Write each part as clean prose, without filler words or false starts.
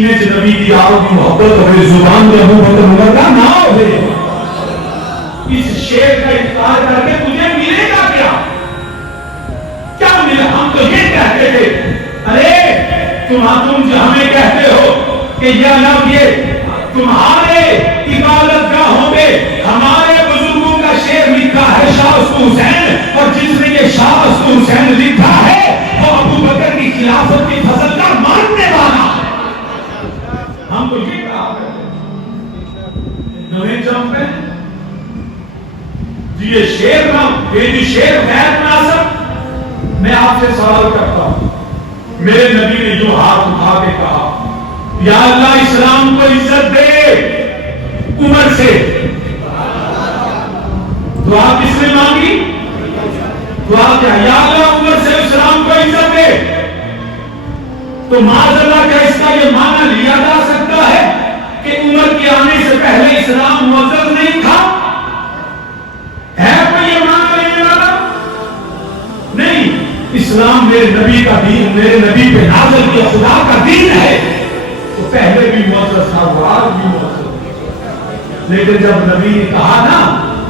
سینے سے نبی کی آگ کی محبت ہوئے، زبان کا منہ بکر عمر کا نہ ہوئے. اس شیر کا انکار کر کے تجھے ملے گا کیا؟ کیا ملا؟ ہم تو یہ کہتے تھے، ارے تم جو ہمیں کہتے ہو کہ یہ لفظ یہ تمہارے عبادت گاہوں پہ ہمارے بزرگوں کا شعر لکھا ہے شاہ اسکو حسین، اور جس نے یہ شاہ اسکو حسین لکھا ہے وہ ابو بکر کی خلافت کی فضل کا ماننے والا ہے. ہم تو یہ کہا نویں جم پہ جی یہ شعر نام یہ شعر غیر مناسب. میں آپ سے سوال کرتا ہوں، میرے نبی نے جو ہاتھ اٹھا کے کہا یا اللہ اسلام کو عزت دے عمر سے، دعا کس نے مانگی؟ دعا کیا یا اللہ عمر سے اسلام کو عزت دے. تو معاذ اللہ کا اس کا یہ معنی لیا جا سکتا ہے کہ عمر کے آنے سے پہلے اسلام معزز نہیں تھا؟ ہے کوئی یہ معنی لینے والا؟ نہیں. اسلام میرے نبی کا دین، میرے نبی پہ نازل کیا خدا کا دین ہے، تو پہلے بھی معزز تھا، بعد بھی معزز. لیکن جب نبی نے کہا نا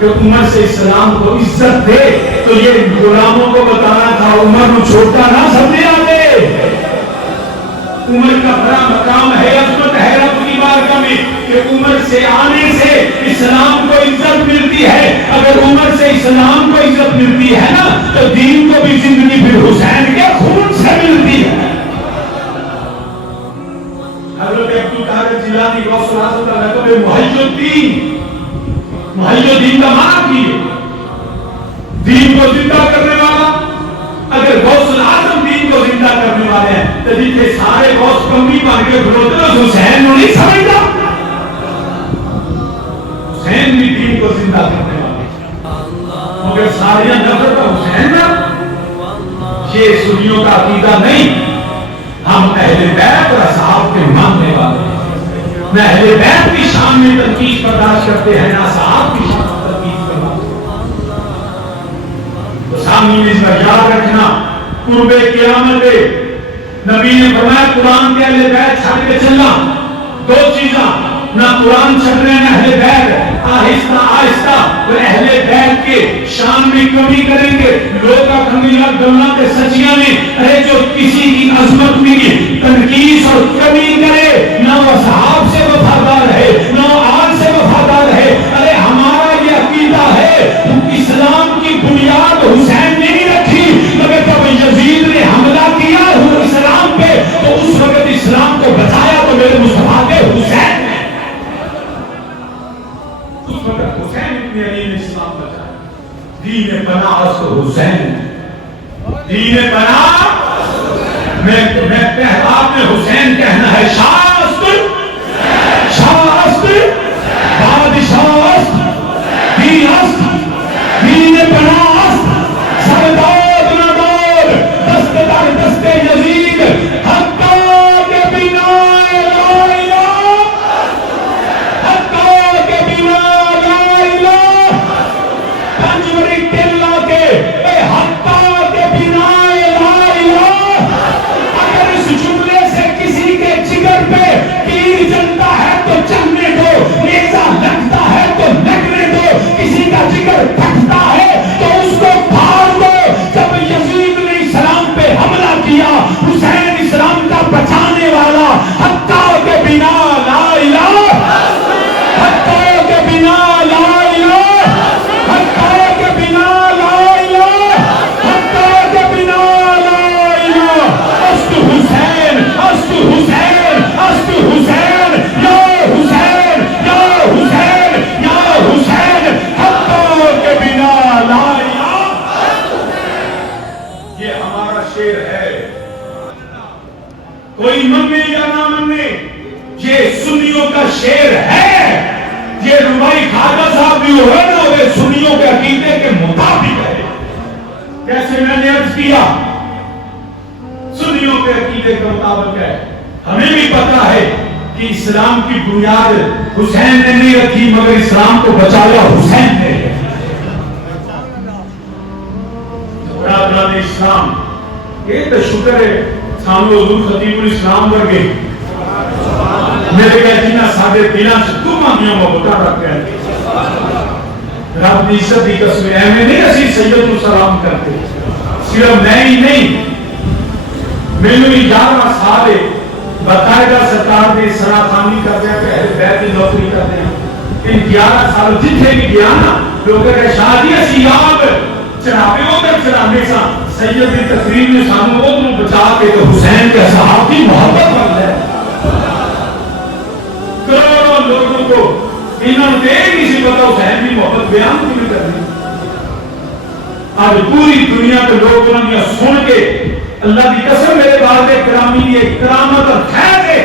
کہ عمر سے اسلام کو عزت دے تو یہ غلاموں کو بتانا تھا عمر کو چھوٹا نہ سمجھے آتے. عمر کا بڑا مقام ہے، عظمت ہے رب کی بارگاہ میں کہ عمر سے آنے سے اسلام کو عزت ملتی ہے. اگر عمر سے اسلام کو عزت ملتی ہے نا تو دین کو بھی زندگی پھر حسین کے خون سے ملتی ہے. حضرت عبدالقادر جیلانی غوث الاعظم کا لقب ہے محی الدین. محی الدین کا معنی کیے دین کو زندہ کرنے والا. اگر غوث الاعظم دین کو زندہ کرنے والے ہیں تو جتنے سارے غوث کمی بن کے کھلوتے ہیں حسین کو نہیں سمجھتا. حسین بھی دین کو زندہ کرنے والے مگر ساریاں نظر کا حسین کا یہ سنیوں کا عقیدہ نہیں. ہم اہل بیت اور اصحاب کے ماننے والے ہیں. نہ اہل بیت کی شان میں تنقید برداشت کرتے ہیں، نہ اصحاب کی شان میں تنقید برداشت. تو سامنے اس کا یاد رکھنا قرب قیامت نبی نے فرمایا قرآن کے اہل بیت چھڑ کے چلنا. دو چیزاں، نہ قرآن چھڑ رہے نہ اہل بیت. آہستہ آہستہ وہ اہل بیت کے شان میں کمی کریں گے. لوگ کا خمیلہ گلنا کے سچیاں میں ارے جو کسی کی عظمت میں تنقیص اور کمی کرے نہ وہ صحاب سے وفادار ہے نہ وہ آل سے وفادار ہے. ارے ہمارا یہ عقیدہ ہے اسلام کی بنیاد حسین نے نہیں رکھی مگر جب یزید نے حملہ کیا اسلام پہ تو اس وقت اسلام کو بچایا تو میرے مصطفیٰ کے حسین نے. اس وقت حسین ابن علی نے اسلام بچایا. دین پناہ حسین، دین پناہ میں آپ نے حسین کہنا ہے شاہ است بادشاہ است دین است دین پناہ است سرداد ندار دست در دست یزید حتی کے بنا لا الہ حتی کے بنا لا الہ پنجوری کلہ کے اے حتی کے بنا لا الہ. اگر اس جملے سے کسی کے جگر پہ تیر جلتا ہے تو چلنے دو، نیزہ لگتا ہے تو لگنے دو. کسی کا جگر پھٹتا ہے تو اس کو پھاڑ دو. جب یزید نے اسلام پہ حملہ کیا حسین اسلام کا بچانے والا حتی کے بنا لا الہ حتی کے بنا لا الہ حتی کے بنا لا الہ حتی کے بنا لا الہ. است حسین است حسین است حسین یا حسین یا حسین یا حسین حتی کے بنا لا الہ. یہ ہمارا شعر ہے. کوئی منے یا نہ منے یہ سنیوں کا شعر ہے. یہ ربائی خواجہ صاحب بھی ہوئے نا وہ سنیوں کے عقیدے کے مطابق ہے. کیسے میں نے عرض کیا سنیوں کے عقیدے کے مطابق ہے. ہمیں بھی پتا ہے کہ اسلام کی بنیاد حسین نے نہیں رکھی مگر اسلام کو بچایا حسین نے. برادران اسلام یہ تو شکر ہے سامنے حضور خطیب الاسلام ورگے میرے کہا جنہ ساڑھے دلان سے تمہاں دیوں محبتہ رکھ گئے رب عزت دی قسم ہے میں نہیں اسی سید کو سلام کرتے صرف میں ہی نہیں میں نے 11 سال باقاعدہ سرکار نے سراخانی کر دیا کہ اہل بیت کی نوکری کر دیا ان 11 سال جتنے بھی گیا نا لوگوں کے شادی اسی یاد چڑھاوے ادھر چڑھانے سا سید کی تقریب نے سانوں ادھر بچا کے تو حسین کے صحاب کی محبت بن ہے کروڑوں لوگوں کو انہوں نے نہیں سی پتا حسین کی محبت بیان کیوں کرنی آج پوری دنیا کے لوگ انہوں نے سن کے اللہ کی قسم میرے بعد کرامی کی ایک کرامت اور خیر ہے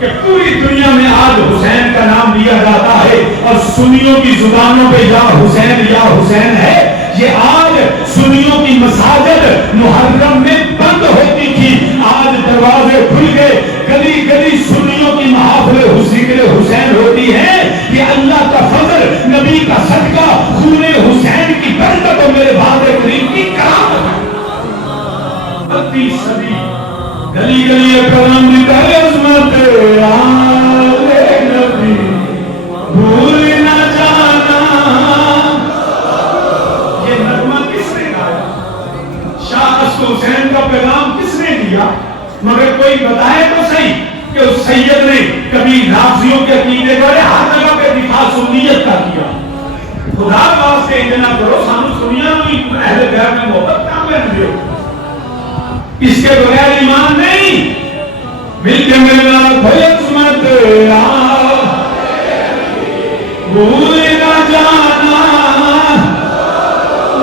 کہ پوری دنیا میں آج حسین کا نام لیا جاتا ہے اور سنیوں کی زبانوں پہ یا حسین ہے یہ آج سنیوں کی مساجد محرم میں بند ہوتی تھی آج دروازے کھل گئے گلی گلی سنیوں کی محافل ذکر حسین ہوتی ہے یہ اللہ کا فضل نبی کا صدقہ خون حسین کی برکت اور میرے بعد کریم کی کرامت ہے 32 صدی گلی گلی کرم دیتا ہے عظمت آلِ نبی بھول نہ جانا یہ نغمہ کس نے گایا شاہ اسد حسین کا پیغام کس نے دیا مگر کوئی بتائے تو صحیح کہ اس سید نے کبھی نافذیوں کے عقیدے پر ہر جگہ پہ دفاع سنیت کا کیا خدا واسطے اتنا کرو سانو سنیا نہیں اہل بیت میں محبت کام کر دیو اس کے بغیر ایمان نہیں مل کے ملنا بھئی عظمت بھول نہ جانا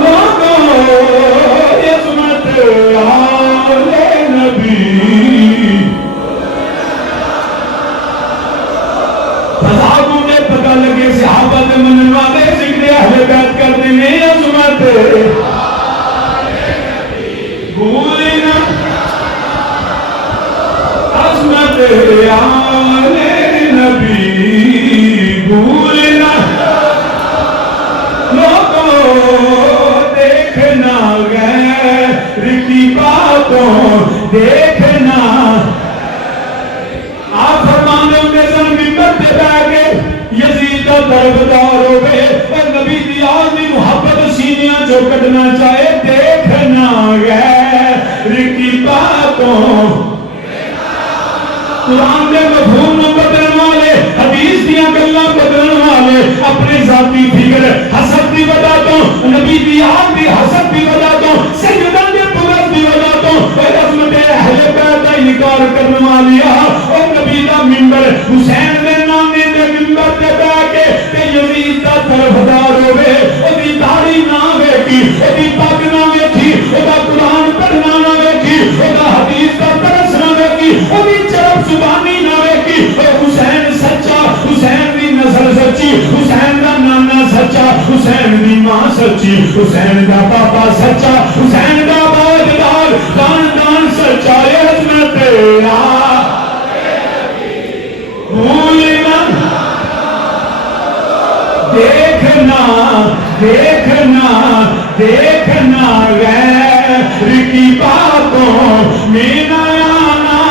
لوگوں عظمت آلِ نبی فضاقوں نے پتہ لگے صحابہ دے منن والے ذکر اہل بیت کرنے میں عظمت بھول نہ عظمت آلِ نبی بھول نہ لوگوں دیکھنا غیر کی باتوں دیکھنا آپ فرمانے میں زمین پر دے گے یزید دربدار ہوئے اور نبی دی آدمی محبت سینیاں جو کٹنا چاہے دیکھنا غیر کی باتوں قرآن کے مفہوم بدلن والے حدیث دیا گلاں بدلن والے اپنے ذاتی فکر حسد دی وجہ تو نبی دی آگ دی حسد دی وجہ تو سجدہ دے بغض دی وجہ تو عظمت اہل بیت دا انکار کرنے والی اور نبی دا منبر حسین دے نانے دے منبر تے بیٹھ کے تے یزید دا طرفدار ہوئے او دی داڑھی نہ ویکھی او دی پگ نہ ویکھی او دا قرآن پڑھنا نہ ویکھی او دا حدیث دا درس نہ ویکھی او دی چرب زبانی نہ ویکھی حسین سچا حسین دی نسل سچی حسین دا نانا سچا حسین دی ماں سچی حسین دا پاپا سچا حسین دا باجدار خاندان سچا عظمت بھولنا دیکھنا دیکھنا دیکھنا غیر کی باتوں میں نہ آنا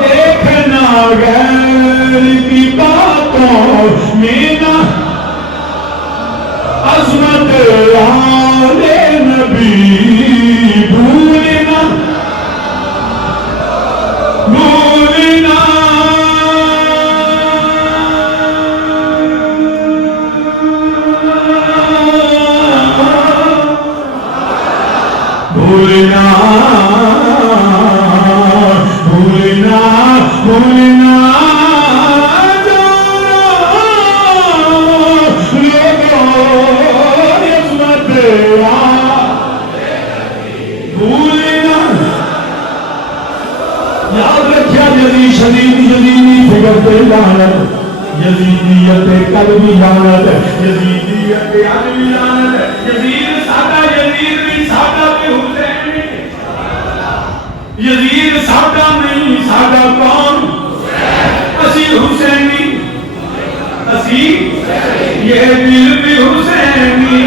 دیکھنا غیر کی باتوں میں نہ عظمت آلِ نبی بھولنا بھولنا بھولنا بھولنا بھولنا یاد رکھیا یزید شدید یزیدی فکر پہ لعنت یزیدیت قلبی لعنت یزیدیت عقلی لعنت یزید سادہ یزید بھی سادہ پہ حسین یزید سادہ نہیں سادہ کون اسی حسینی اسی یہ دل بھی حسینی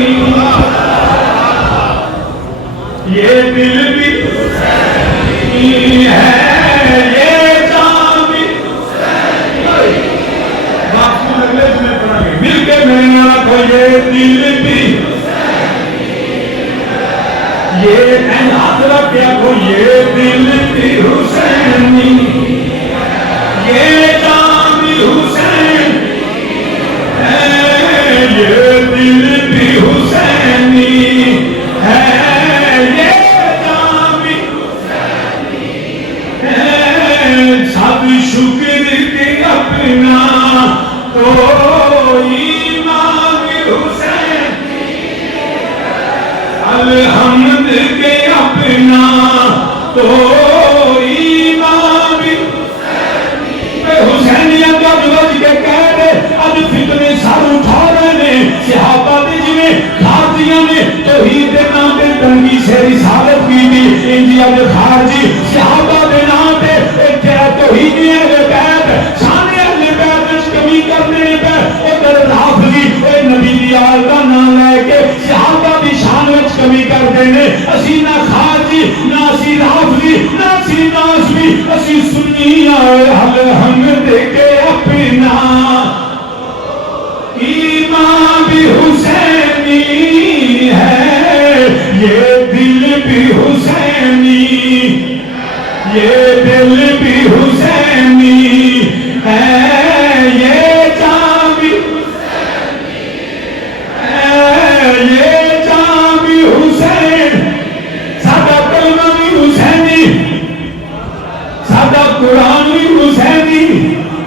یہ دل بھی حسینی ہے یہ جان کو یہ دل بھی یہ ہاتھ رکھے کو یہ دل بھی حسینی یہ جان بھی حسین ہے یہ دل بھی حسینی ہے یہ جان بھی حسینی ہے سب شکر کے اپنا تو ایمان بھی حسینی الحمد کے اپنا تو ایمان بھی حسینیت کا جلج کے کہہ دے اب فتنے سر اٹھا رہے نے صحابہ دے جنہیں خارجیاں نے توحید دے نام دے تنگی سے رسالت کی دی انجیہ دے خارجی صحابہ دے نام دے توحیدی اہل بیت شان اہل بیت وچ کمی کرنے پہ ادھر رافضی اے نبی دی آل دا نام لے کے صحابہ دی شان وچ کمی کرتے نے اسی نہ خارجی نہ اسی رافضی نہ اسی ناسبی اسی سنی آئے ہم دیکھے اپنا ایمان بھی حسینی ہے یہ دل بھی حسینی یہ دل بھی حسینی ہے یہ جان بھی حسینی ہے یہ جان بھی حسین سادہ کلمہ بھی حسینی سادہ قرآن بھی حسینی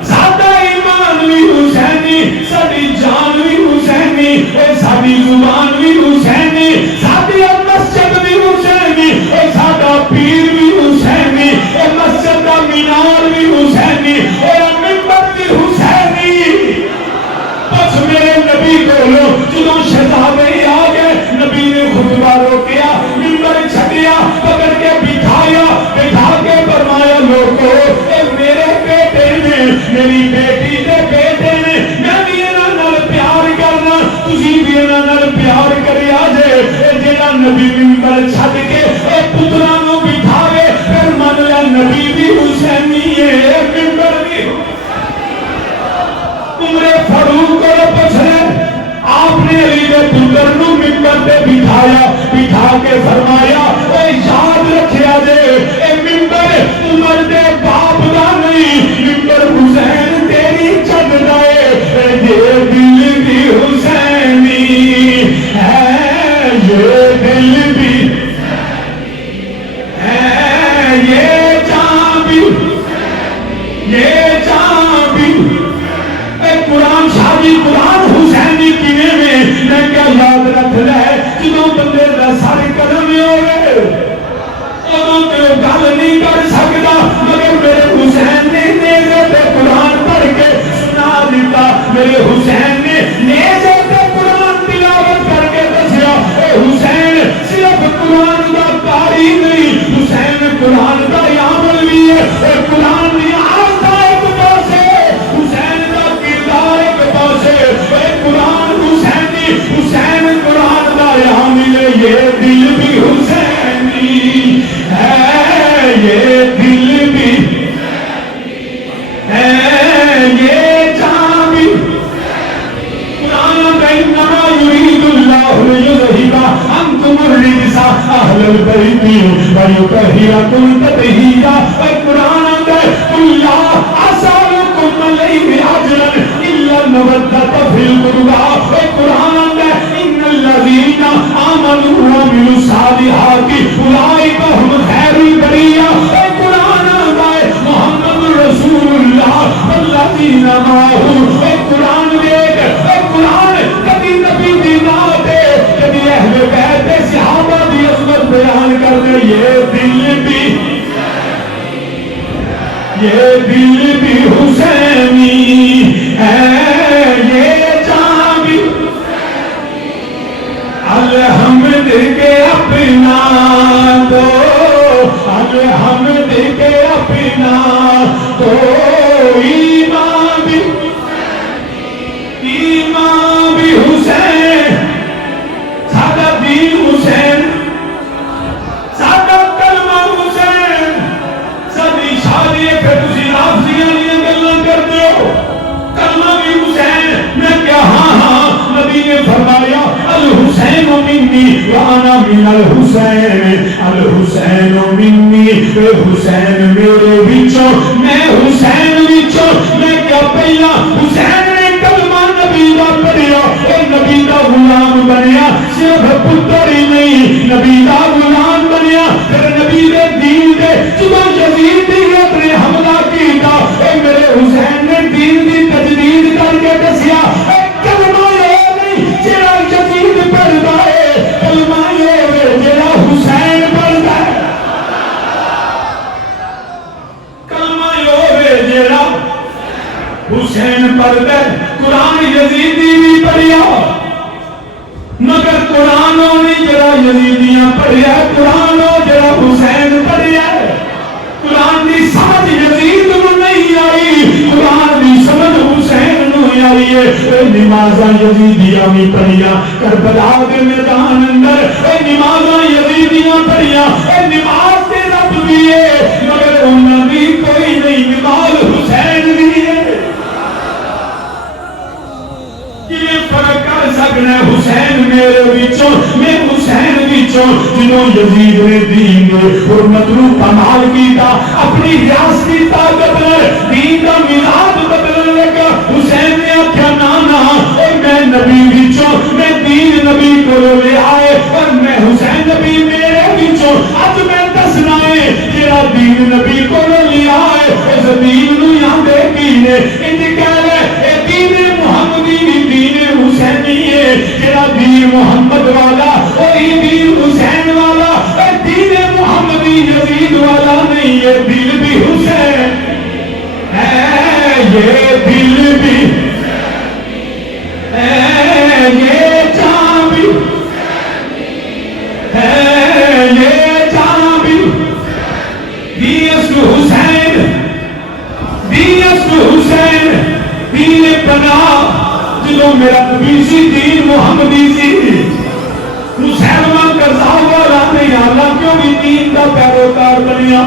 سادہ ایمان بھی حسینی ساری جان بھی حسینی ساری زبان بھی حسینی ساری مسجد بھی حسینی سادہ پیر بھی حسینی مسجد کا مینار بھی حسینی منبر بھی حسینی بس میرے نبی کو جدوں شہزادے آ گئے نبی نے خطبہ روکیا منبر چھڈیا پکڑ کے بٹھایا بٹھا کے فرمایا لوگو اے میرے بیٹے نے میری بیٹی دے بیٹے نے میں بھی انہاں نال پیار کرنا تسی بھی انہاں نال پیار کریا جے جیڑا نبی منبر چھڈ کے اے پتراں نوں بٹھاوے پھر من لیا نبی بھی حسینی ہے منبر بھی عمر فاروق کو پچھلے آپ نے علی دے پتر نوں منبر تے بٹھایا بٹھا کے فرمایا اے یاد رکھیا جے اے منبر عمر دے باپ دا نہیں منبر حسین تیری چڑھدا اے یہ دل بھی حسینی ہے یہ دل بھی ہے یہ جان بھی یہ جان بھی اے قرآن شادی قرآن حسینی کینے میں کیا یاد رکھ لے جنہوں بندے دا سارے قدم ہوئے ادھوں تے گل نہیں کر سکتا مگر میرے حسین نے نیزے تے قرآن پڑھ کے سنا دیتا میرے حسین نے نیزے تے قرآن تلاوت کر کے دسیا اے حسین صرف قرآن دا قاری نہیں حسین قرآن دا عمل بھی ہے اے قرآن دی آسا ایک پاسے حسین دا کردار ایک پاسے اے قرآن حسینی حسین قرآن دا عامل یہ دل بھی حسینی ہے یہ دل بھی ہے یہ جان بھی قرآن کا انما یرید اللہ لیذہب عنکم الرجس اہل البیت ویطہرکم تطہیرا اے قرآن کا قل لا اسألکم علیہ اجرا الا المودۃ فی القربى اے قرآن کا ان الذین آمنوا وعملوا الصالحات اولئک هم خیر البریہ اے قرآن کا محمد رسول اللہ والذین معه اے قرآن دیکھ اے قرآن کبھی نبی دی نات ہے کبھی اہل بیت صحابہ دی عظمت بیان کر دے یہ دل بھی حسینی ہے یہ جان بھی الحمد کے اپنا تو الحمد کے اپنا تو ایمان بھی حسین سادہ دین حسین سادہ کلمہ حسین سادی شادی پھر تسی لفظی وانا من الحسین الحسین منی، اے حسین میرے وچوں میں حسین وچوں، میں کیا پہلا حسین نے کلمہ نبی دا پڑھیا، اے نبی دا غلام بنیا، صرف پتر ہی نہیں نبی دا غلام بنیا، پھر نبی دے دین دے جدوں یزید دی اپنے حملہ کیتا، اے میرے حسین نے دین دی تجدید کر کے دسیا، اے کلمہ یہ نہیں جڑا یزید پڑھدا ہے، کلمہ یہ ہے جڑا حسین پڑھدا ہے، کلمہ یہ ہے جڑا حسین پڑھدا ہے۔ قرآن یزیدی بھی پڑھیا مگر قرآنوں نے جڑا یزیدیاں پڑھیا، قرآنوں جڑا حسین پڑھیا، قرآن دی سمجھ یزید نو نہیں آئی، قرآن دی سمجھ حسین نو آئی ہے۔ اے نمازاں یزیدیاں بھی پڑھیا کربلا دے میدان اندر، اے نمازاں یزیدیاں پڑھیا، اے نماز تے رب بھی ہے مگر انہاں دی کوئی نہیں، نماز حسین بھی ہے۔ یہ فرق کر سکنا حسین میرے وچوں میں حسین وچوں، جنہوں یزید نے دین دے حرمت نو پامال کیتا، اپنی ریاستی طاقت نے دین دا مزاج بدلنے لگا، حسین نے آکھیا نا اے میں نبی وچوں، میں دین نبی کو لے آئے اور میں حسین نبی میرے وچوں، اج میں دسنا ہے جڑا دین نبی کو لے آئے اس دین نو یاندے کینے انج کہہ لے اے دین محمدی دین حسینی ہے، جڑا دین محمد والا وہی دین حسین والا، اے دین محمدی یزید والا نہیں، یہ دل بھی حسین ہے، یہ دل بھی ہے، یہ جان بھی ہے، یہ جان بھی دیس حسین، دیس حسین، دین پناہ جدوں میرا نبی سی دین محمدی سی، مسلمہ قذاب والا نہیں، حالانکہ بھی دین دا پیروکار بنیا،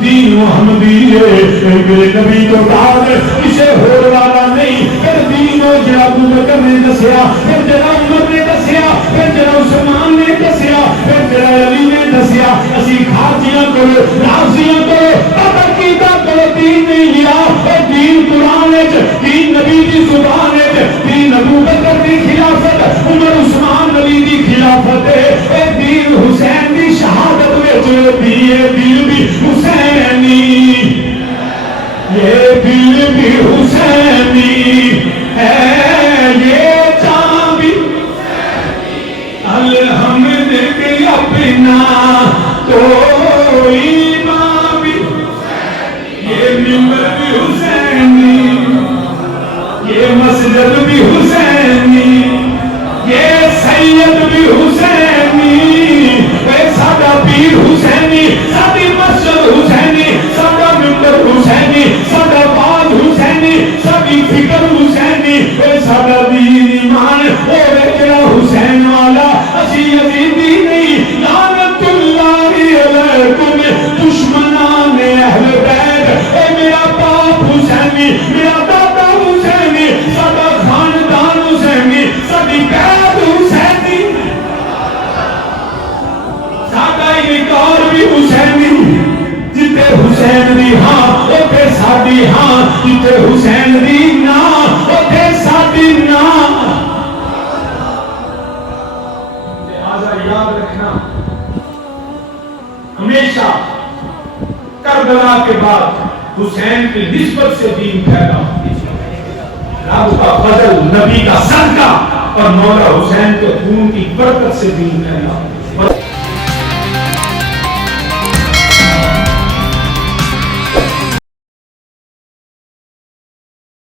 دین محمدی ہے، میرے نبی تو بعد کسے ہور والا نہیں، پھر دین ہو جڑا ابو بکر نے دسیا، پھر جڑا عمر نے دسیا، پھر جڑا عثمان نے دسیا، پھر جڑا علی نے دسیا، اسی خارجیاں کو رازیاں کو تبقیدہ کو دین نہیں لیا، اے دین قرآن ہے، دین نبی کی زبان ہے، دین ابو بکر کی خلافت، عمر عثمان علی کی خلافت ہے، اے دین حسین کی شہادت میں جو دیئے دل بھی حسینی، یہ دل بھی حسینی ہے، یہ جان بھی الحمد کے اپنا تو ایمان بھی، یہ ممبر بھی حسینی، یہ مسجد بھی حسینی، یہ سید بھی حسینی، اے سادہ پیر حسینی، سادی مسجد حسینی، سادہ ممبر حسینی، سادہ باد حسینی، سادی فکر حسینی، اے سادہ دین ایمان، اے جڑا حسین والا، اسی یزیدی نہیں، لعنت اللہ علیکم دشمنان اہل بیت، اے میرا باپ حسینی، میرا دادا حسینی، سادہ خاندان حسینی، سادی قید حسینی، سادہ انکار بھی حسینی، جتے حسین دی ہاں اوتے سادی ہاں، جتے حسین دی نا اوتے سادی نا۔ لہذا یاد رکھنا ہمیشہ کربلا کے بعد حسین کی نسبت سے دین پھیلا، رب کا فضل، نبی کا صدقہ اور مولا حسین کے خون کی برکت سے دین پھیلا۔